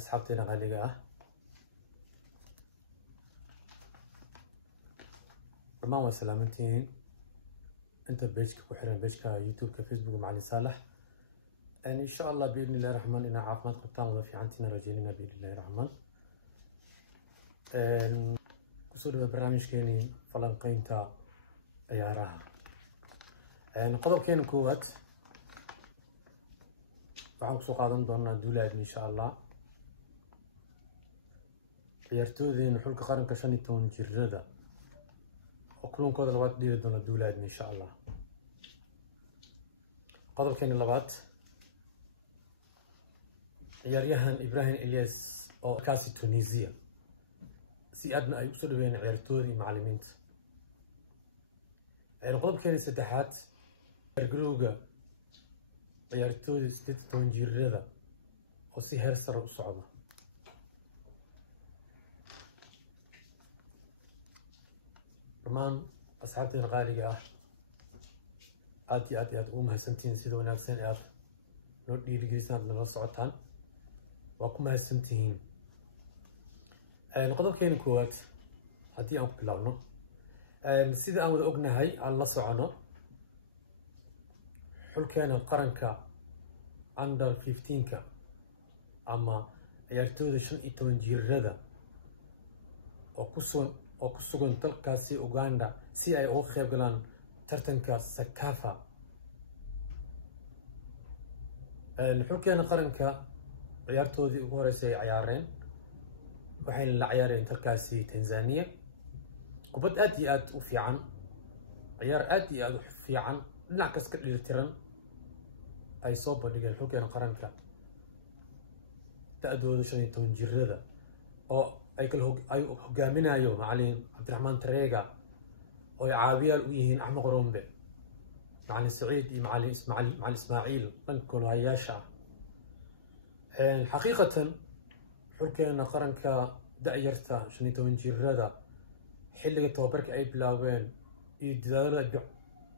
أصحابتنا غالية ما هو سلامتين أنت بيجك وحرم بيجك يوتيوب كفيسبوك مع صالح إن شاء الله بإذن الله الرحمن إن عافمات قطان وفي عنتنا رجالنا بإذن الله الرحمن كسر برنامج كيني فلان قينتا عيارها قدر كين كوات waxaan soo qaadan doonaa duulaad insha Allah ciyaartoydeen xulka qaranka 15 jirada oo kulankooda labaad dhigi doona duulaad insha Allah qodobkeena labaad ciyaaryahan Ibrahim Elias oo kaasi Tunisia si aadna ay u soo dhaweeyeen ciyaartoydii macallimiinta qodobkeena saddexaad gargarowga ciyaartoyda 18 jirada oo si heer sare u socda dhammaan asxaabteena qaaliga ah aad iyo aad ugu mahadsantihiin sida wanaagsan ee aad noo dhiirigelisaan nala socotaan waa ku mahadsantihiin qodobkeena koowaad haddii aan ku bilaabno sida aan wada ognahay aan la socono xulkeena qaranka under 15ka ama ciyaartooyda 15 jirada oo ku sugan dalkaasi Uganda si ay uga qayb galaan tartanka Sakafa xulkeena qaranka ciyaartoydii ugu horeysay ay ciyaareen waxay la ciyaareen dalkaasi Tanzania kubad aad iyo aad u fiican ciyaar aad iyo aad u fiican dhinac kasta ka dhirtiran ay soo bandhigeen xulkeena qaranka da'dooda 15 jirada oo ay hogaaminayo macallin Cabdiraxmaan Tareega oo ay caawiyaal u yihiin Axmed Qorombe macallin Saciid iyo macallin Ismaaciil dhankooda hayaasha xaqiiqatan xulkeena qaranka da'yarta 15 jirada xilliga tababarka ay bilaabeen iyo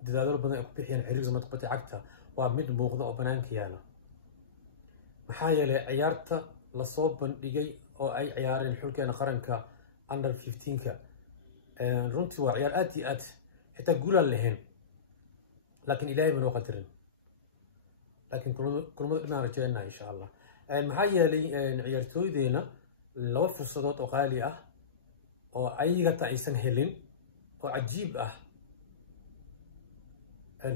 dadaalo badan ay ku bixiyeen xiriirka kubadda cagta waa mid muuqda oo banaanka yaala maxaa yeelay ciyaarta la soo bandhigay oo ay ciyaareen xulkeena qaranka under 15ka runtii waa ciyaar aad iyo aad xitaa guulaan lahayn laakiin ilaahay baan u qadarin laakiin kulmada dhinaan rajaynaa insha Allah maxaa yeelay ciyaartooydeena laba fursadood oo qaali ah oo ayaga aysan helin oo cajiib ah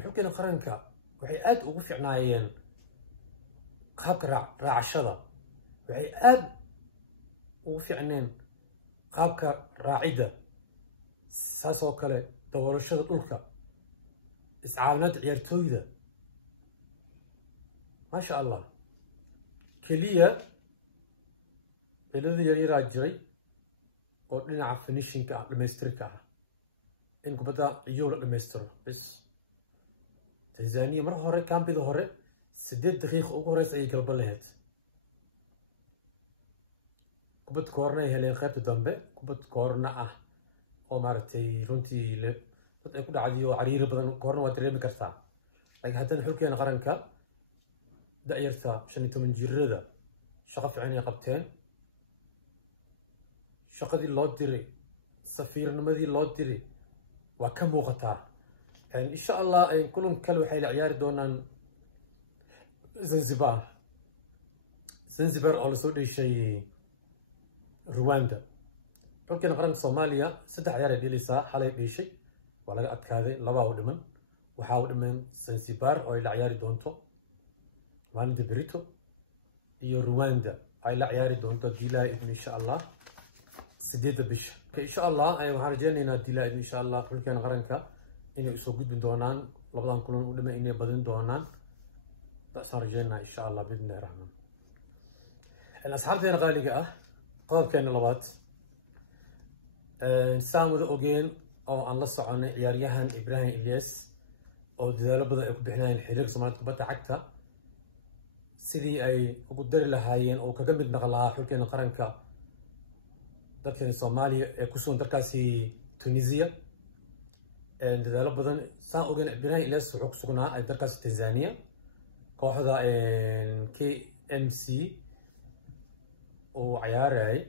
xulkeena qaranka waxay aad ugu fiicnaayeen qaabka raacashada waxay aad ugu fiicneen qaabka raacida saasoo kale dawarashada dhulka iscaawinada ciyaartooyda maasha Allah kaliya cilada yaryar jiray oo dhinaca finishing ah dhamaystirka ah in kubadda iyo la dhamaystiro bis Tanzania mar hore kaambida hore 8 daqiiqo ugu horeysay ay galba lahayd kubad koorna ay heleen qaybta dambe kubad koorna ah oo maartay runtii dad ay ku dhacday oo cariiri badan koorna waa dareemi kartaa laakiin haddana xulkeena qaranka da'yarta 15 jirada shaqo fiican ay qabteen shaqadii loo diray safiirnimadii loo diray waa ka muuqataa إن شاء الله كلهم كلوا حيل عيار دونان زنزبار أو لسودي شيء رواندا ممكن قرن صوماليا 6 عيار ديلي سا حالي بيشي ولا أتكاذي لبا ودمن وحاول من زنزبار أو إلى عيار دونتو وان دبريتو إيو رواندا إلى عيار دونتو ديلا إن شاء الله سديد بيش إن شاء الله أي مهرجاننا ديلا إن شاء الله ممكن قرنكا inay soo gudbin doonaan labadan kulan u dhimay inay badin doonaan baasan rajaynaa insha Allah bidna rahman asxaabteena qaaliga ah qodobkeena labaad saamada ogeen oo aan la soconay ciyaaryahan Ibrahim Elias oo dadaalo badan ay ku bixinayeen xiriirka Soomaaliya kubadda cagta sidii ay ugu dari lahaayeen oo kaga mid noqon lahaa xulkeena qaranka dalkeena Soomaaliya ee ku sugan dalkaasi Tunisia dadaalo badan saan ogeyn Ibrahim Elias wuxuu ku sugnaa ay dalkaasi Tanzania kooxda KMC وعياري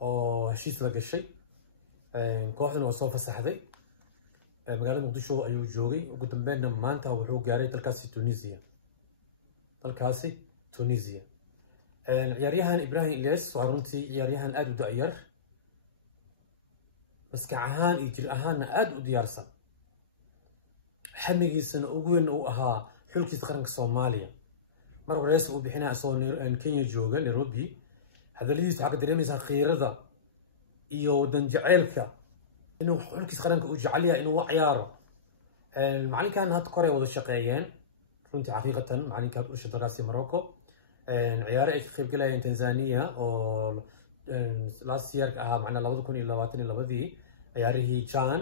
oo heshiis la gashay kooxdan oo soo fasaxday magaalada Muqdisho ayuu joogay ugu dambeynna maanta wuxuu gaaray dalkaasi Tunisia ciyaaryahan Ibrahim Ilyas waa runtii ciyaaryahan aad u da'yar maskax ahaan iyo jir ahaanna aad u diyaarsan xamigiisana ugu weyn uu ahaa xulkiisa qaranka Soomaaliya mar horeys uu bixinaa asoo Kenya jooga Nairobi hadaladiisa waxaa ka dareemaysaa qiirada iyo wadan jaceylka inuu xulkiisa qaranka uu jecel yahay inuu ciyaaro macalinkan hadda kore wada shaqeeyeen runtii xaqiiqatan macalinka u dhashay dalkaasi Morocco ciyaaro ay ka qayb galayeen Tanzania oo last year ahaa macna 2022 ciyaarihii Chan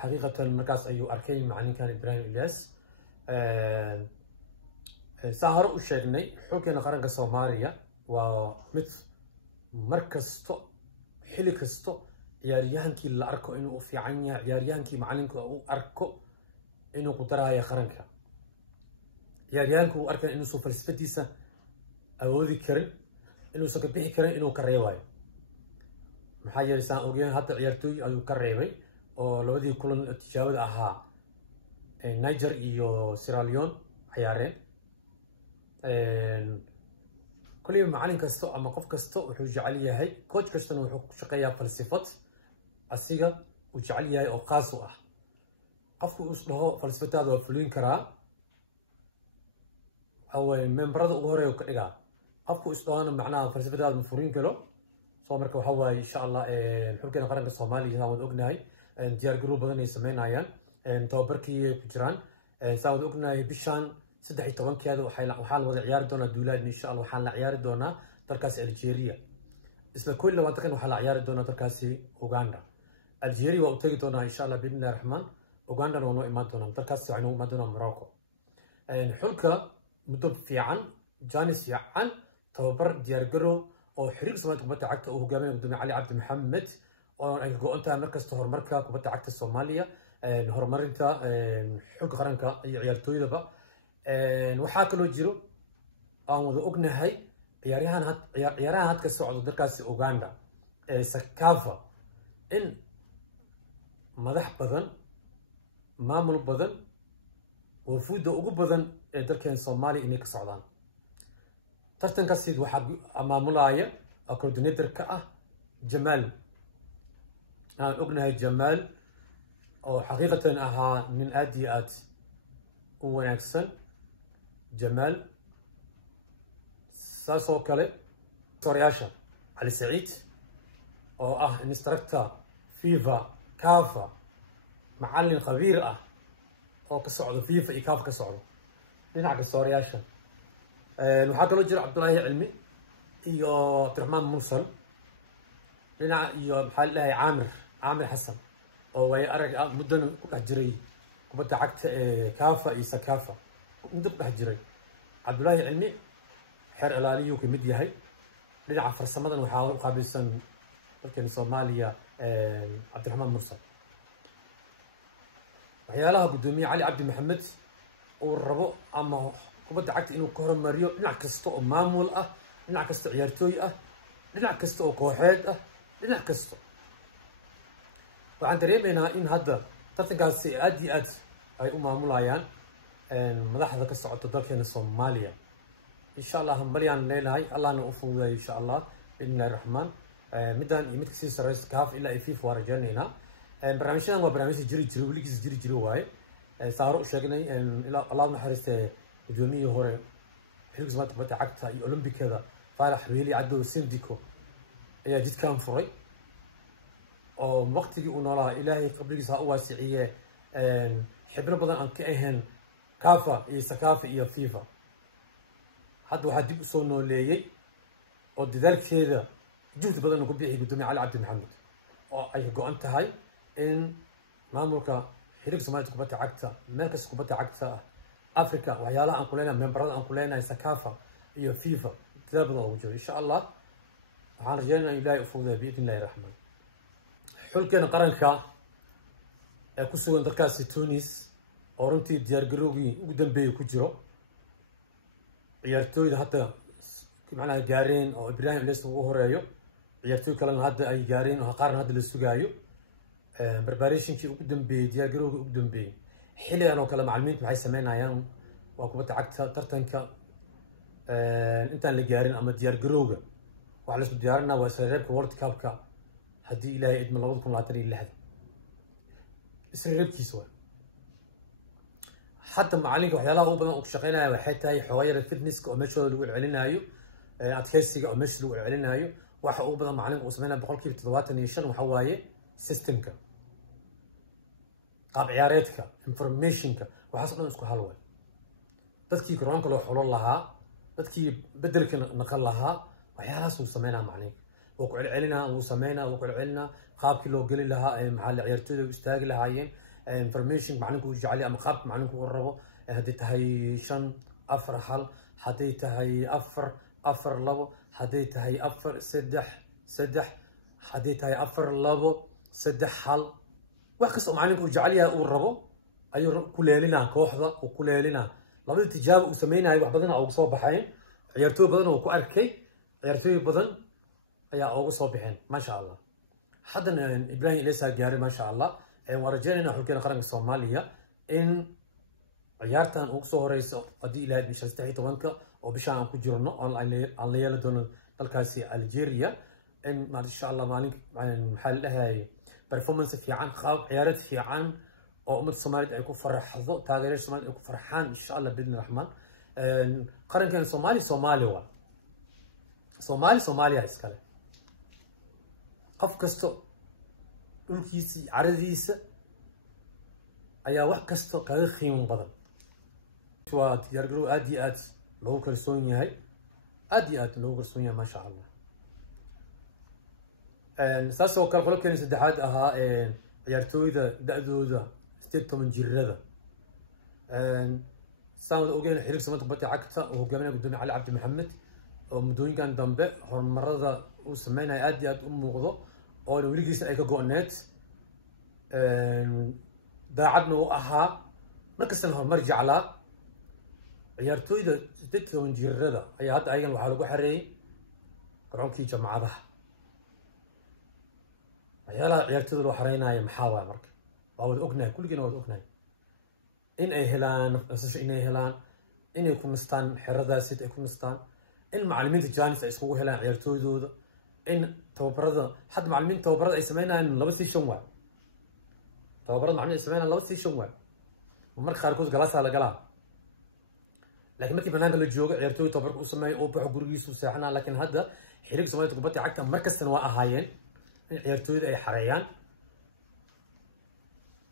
xaqiiqatan markaas ayuu arkay macalinkan Ibrahim Ilyas sahar u sheegnay xulkeena qaranka Soomaaliya waa mid markasto xilli kasto ciyaaryahankii la arko inuu fiican yahay ciyaaryahankii macalinka uu arko inuu ku daraayo qaranka ciyaaryahanku uu arkan inuu soo falsafadiisa awoodi karin inuu soo ka bixi karin inuu ka reebayo maxaa yeelay saan ogeyn hadda ciyaartooy ayuu ka reebay oo labadii kulan tijaabada ahaa Niger iyo Sierra Leone ciyaareen كل معلم كستو أما قف كستو وحجعليه هاي كوتش كستو وحشقيا فلسفة السيجا وجعليه أو قاسوة قف وصله فلسفة هذا فلوين كرا أو من برد وغيره وكذا قف وصله أنا معناه فلسفة هذا مفروين كله صومرك وحوا إن شاء الله الحكي نقارن بالصومالي هذا ودقناي ديار جروب بدنا يسمينا عيان توبركي بجران ساود دقناي بيشان saddex tobankeeda waxaan wada ciyaari doonaa duulaad insha Allah waxaan la ciyaari doonaa dalkaas Algeria isla kulli wadankan waxaan la ciyaari doonaa dalkaas Uganda Algeria waa u tagi doonaa insha Allah bismillahir rahman Uganda waa imaan doonaa dalkaas waxaan u imaan doonaa Morocco xulka muddo fiican Janis fiican tababar diyaar garow oo xiriir Soomaaliya kubadda cagta oo hogaaminaya gudoomiye Cali Cabdi Maxamed oo ay go'aantaa markasta horumarka kubadda cagta Soomaaliya horumarinta xulka qaranka iyo ciyaartooydaba waxaa kaloo jiro aan wada ognahay ciyaarahan had ka socdo dalkaasi Uganda Sakafa in madax badan maamul badan wafuudda ugu badan ee dalkeen Soomaaliya inay ka socdaan tartankaasi waxaa maamulaya coordinator ka ah Jamal aan ognahay Jamal oo xaqiiqatan ahaa nin aad iyo aad u wanaagsan جمال ساسو كله سورياشا علي سعيد او انستراكتور فيفا كافا معلم خبير او كسعود فيفا كافا كسعود ديناك سورياشا waxaa kaloo jira Cabdullaahi Cilmi iyo Abdiraxmaan Mursal dhinaca iyo maxaa la dhahay Caamir Xasan oo way arag muddan ku dhex jiray kubadda cagta Kaafa iyo Sakafa muddo dhex jiray Cabdullaahi Cilmi xeer ilaaliyo ka mid yahay dhinaca farsamadan waxaa u qaabilsan dalkan Soomaaliya Abdiraxmaan Mursal waxyaalaha gudoomiye Cali Cabdi Maxamed oo rabo ama kubadda cagta inuu ka hormariyo dhinac kasta oo maamul ah dhinac kasta ciyaartooy ah dhinac kasta oo kooxeed ah dhinac kasta waxaan dareemaynaa in hadda tartankaasi aad iyo aad ay u maamulayaan madaxda ka socota dalkeena Soomaaliya insha Allah hambaliyaan leeyahay Allahna u fududeeyo insha Allah bismillahir rahman midaan iyo mid ka sii sareysa kaaf ilaa FIFA warajanayna barnaamijyadan waa barnaamij jiri waaye saaro u sheegnay ilaa Allah naxariistay gudoomiye hore xilka Soomaaliya kubadda cagta iyo Olombikada Faarax Weeli Cabdo Sindiko ayaa jidkan furay oo waqtigii uu noolaa Ilaahay qabrigiisa u waasiciye xibro badan aan ka ahayn كافا إيه سكافة إيه فيفا حد واحد يبقى صونو ليي ولذلك هذا جهد بدل نقول بيعي قدومي علي عبد محمد أي جو أنت هاي إن ماموركا حريق سماية كوباتي عكتا مركز كوباتي عكتا أفريقيا وحيالا أنقلنا ممبرات أنقلنا سكافة إيه فيفا كذا بدل وجود إن شاء الله عن رجالنا إلهي أفوضها بإذن الله الرحمن حلقنا قرنكا كسوان دركاسي تونس runtii diyaar garowgii ugu dambeeyay ku jiro ciyaartooyda hadda معناها جارين أو إبراهيم ليس هو هرايو عيارتوي كلنا هذا أي جارين وهقارن هذا اللي سجايو برباريشن كي أقدم بي دياجرو أقدم بي حلي أنا وكلام معلمين بحي سمعنا أيام وأكو بتعكتها ترتنك أنت اللي جارين أما دياجروجا وعلى اسم ديارنا وسريرك وورد كابكا هدي إلهي إدم الله وضكم العطري اللي هذا سريرك كيسوا حتى معلمك وحيالها هو بدنا وشقينا وحتى حوير الفتنس أو مشوا اللي علينا أيو أتكسي أو مشوا اللي علينا أيو waxa uu badan macalin uu sameeyay boqolkiiba 75 waxa waaye systemka qaab ciyaareedka informationka waxa soo dhan isku hal way dadkii garoonka loo xulo lahaa dadkii bedelka naqal lahaa waxyaalahaas uu sameeyay macalin oo ku celcelinaa uu sameeyay oo ku celcelinaa qaabkii loo gali lahaa ee maxal ciyaartooyda istaagi lahaayeen information macalinku uu jecel ama qaab macalinku uu rabo hadii tahay 5 4 hal hadii tahay 4 4 labo hadii tahay 4 3 3 hadii tahay 4 labo 3 hal wax kasta macalinku uu jecel yahay uu rabo ayuu ku leelinaa kooxda uu ku leelinaa labada tijaabo uu sameeyay wax badan oo soo baxay ciyaartooy badan oo ku arkay ciyaartooy badan ayaa ugu soo bixeen ma sha Allah haddana Ibrahim Elisa gaari ma sha Allah ورجعنا حلقنا قرن الصومالية إن عيارتان أقصى هريس أدي إلى بيش استحي طبعاً أو بيشان كجرنا على ليلة دون الكاسي الجيريا إن ما شاء الله مالك عن محل هاي performance في عن خاب عيارات في عن أو أمد الصومالي يكون فرح حظو تاجر الصومالي يكون فرحان إن شاء الله بإذن الرحمن قرن كان صومالي هو صومالي هايسكاله قف كستو dhulkiisii caradiisa ayaa wax kasto kaga qiimo badan waa diyaargarow aad iyo aad loogu kalsoon yahay ma sha Allah saas oo kale qolobkeena saddexaad ahaa ciyaartooyda da'dooda 18 jirada saan ogeyn xiriir samada kubadda cagta oo hogaaminaya gudoomiye Cali Cabdi Maxamed oo muddooyinkan dambe horumarada uu sameynay aad iyo aad u muuqdo oo weligiisna ay ka go'need daacadna uu ahaa markastana horumar jeclaa ciyaartooyda 18 jirada ayaa hadda ayagan waxaa lagu xareeyay garoonkii jamacadaha waxyaalaha ciyaartooyda loo xareynayo maxaa waay marka waa wada ognahay kulligiina wada ognahay in ay helaan nasasho inay helaan inay ku nastaan xeradaasi ay ku nastaan in macallimiinta jaanis ay iskugu helaan ciyaartooydooda in tababarada حد معلمين tababarada ay sameynayaan laba session waa tababarada macallimiin ay sameynayaan laba session waa marka qaarkood galaasaa la galaa laakiin markii banaanka la joogo ciyaartooy tababarka u sameeyo oo baxo gurigiisu seexanaa laakiin hadda xiriirka Soomaaliya kubadda cagta markastana waa ahaayeen in ciyaartooyda ay xareeyaan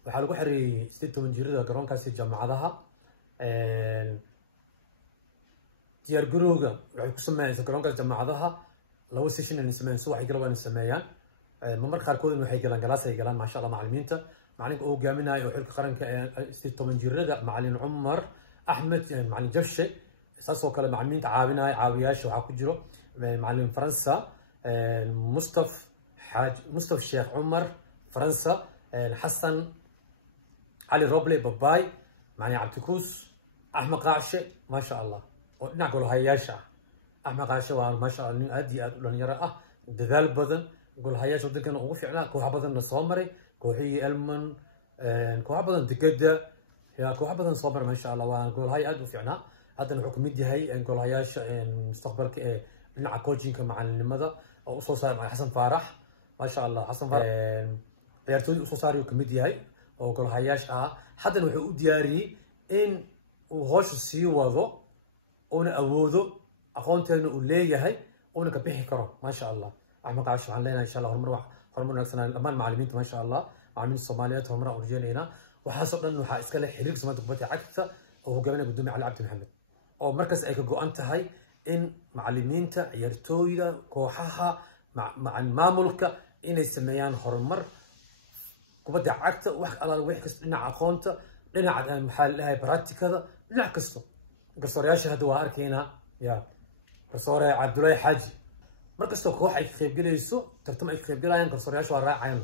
waxaa lagu xareeyay 18 jirada garoonkaasi jaamacadaha diyaargarowga waxay ku sameeyeen garoonkaasi jaamacadaha لو سيشن نسميه سوى حيقلوا نسميان ممر خاركود وحي قلان قلاسة يقلان ما شاء الله معلمينتا معلمين أو جامنا يحرك قرن ستة من جرده معلم عمر أحمد معلم جفشة أساسه كلا معلمين عاونا عاوياش وعاكجرو معلم فرنسا مصطفى الشيخ عمر فرنسا حسن علي روبلي باباي معني عبدكوس أحمد قاعشة ما شاء الله ونقول هياشة أحمد قاعشة ما شاء الله أدي أدلون يرى دذال بدن نقول هياشة ودك أنا أوفي على كوها بدن نصامري كوهي ألمن كوها بدن تجدة يا كوها بدن صبر ما شاء الله ونقول هاي أدو فينا هذا الحكم دي هاي نقول هياش مستقبل نع كوتشينج مع المدى أو أصلا مع حسن فرح ما شاء الله حسن فرح عيارتوي أصلا يكمدي هاي أو نقول هياش حتى نوحي دياري إن وهوش سيوضو أنا أوضو أخوانتنا وليه هاي أنا كبيح كرم ما شاء الله أحمد عاش علينا إن شاء الله هرمر نفسنا الأمان معلمين ما شاء الله معلمين الصوماليات هرمر أورجينينا وحاسب إنه حاسكله حريق زمان تقبتي عكسة وهو جابنا قدامي علي عبد محمد أو مركز أيك جو أنت هاي إن معلمين تا يرتويدا كوحها مع المملكة إن السميان هرمر قبتي عكسة وح على وحكس لنا عقونته لنا عن محل هاي براتي كذا نعكسه قصر يا شهد واركينا يا قصور عبد الله حاجي مركز koox ay qayb galayso tartam ay qayb galayaan garsoorayaasha waa raacayaan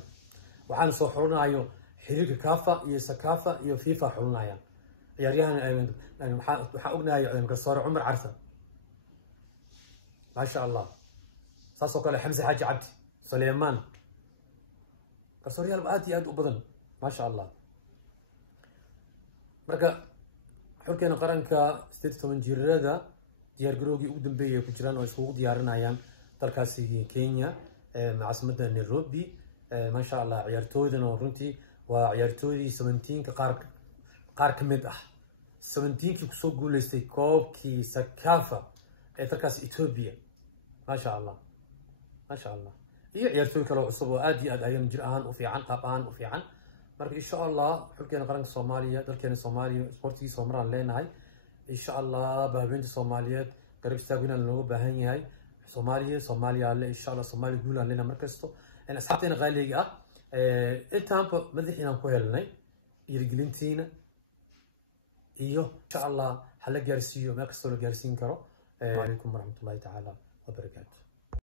waxaan soo xurunaayo xiriirka kaafa iyo sakaafa iyo fifa xurunayaan ciyaaryahan waxaan ognahay garsoore Umar Carsan ما شاء الله ساسو كله حمزة حاج عبد سليمان قصوريال آد ياد وبدن ما شاء الله مركا حلكينا قرنكا 16 جيرada diyaar garowgii ugu dambeeyay ku jiraan oo isugu diyaarinayaan dalkaasi Kenya caasimadda Nairobi ma sha Allah ciyaartooydana runtii waa ciyaartooydii 17 qaar ka mid ah 17 ku soo guuleystay koobkii Sakafa ee dalkaasi Ethiopia ما شاء الله ما شاء الله iyo ciyaartooy kale oo cusub oo aad iyo aad ayaan jir ahaan u fiican qaab ahaan u fiican marka insha Allah xulkeena qaranka Soomaaliya dalkeena Soomaaliya sportiga Soomaaliya leenahay insha Allah baahinta Soomaaliyeed garab istaagina looga baahan yahay Soomaaliya alle insha Allah Soomaaliya guul aan leenahay markasto in asxaabteena qaaliga ah intaanba madaxiina ku helnay dhiirigelintiina iyo insha Allah hala gaarsiiyo ma kastoo la gaarsiin karo عليكم ورحمة الله تعالى وبركاته.